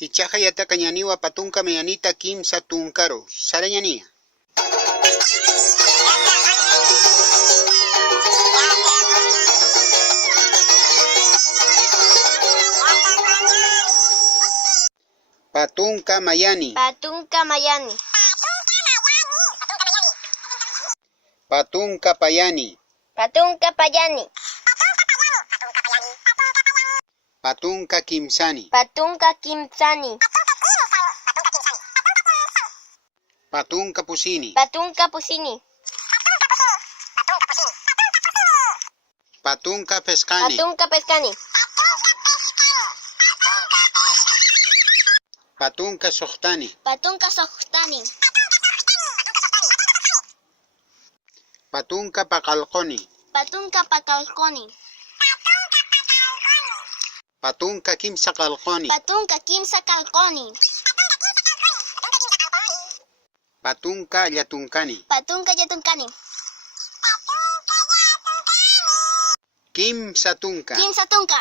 Hichaqa yataqa ñaniwa patunka mayanita kimsa tunkaro. Sarañania. Patunka mayani. Patunka mayani. Patunka payani. Patunka payani. Patunka kimsani. Patunka kimsani. Patunka pusini. Patunka pusini. Patunka peskani. Patunka peskani. Patunka sohtani. Patunka sohtani. Patunka pakalqoni. Patunka pakalqoni. Patunka kimsa kalqoni. Patunka kimsa kalqoni. Patunka llatunkani. Patunka yatunkani. Kimsa tunka. Kimsa tunka.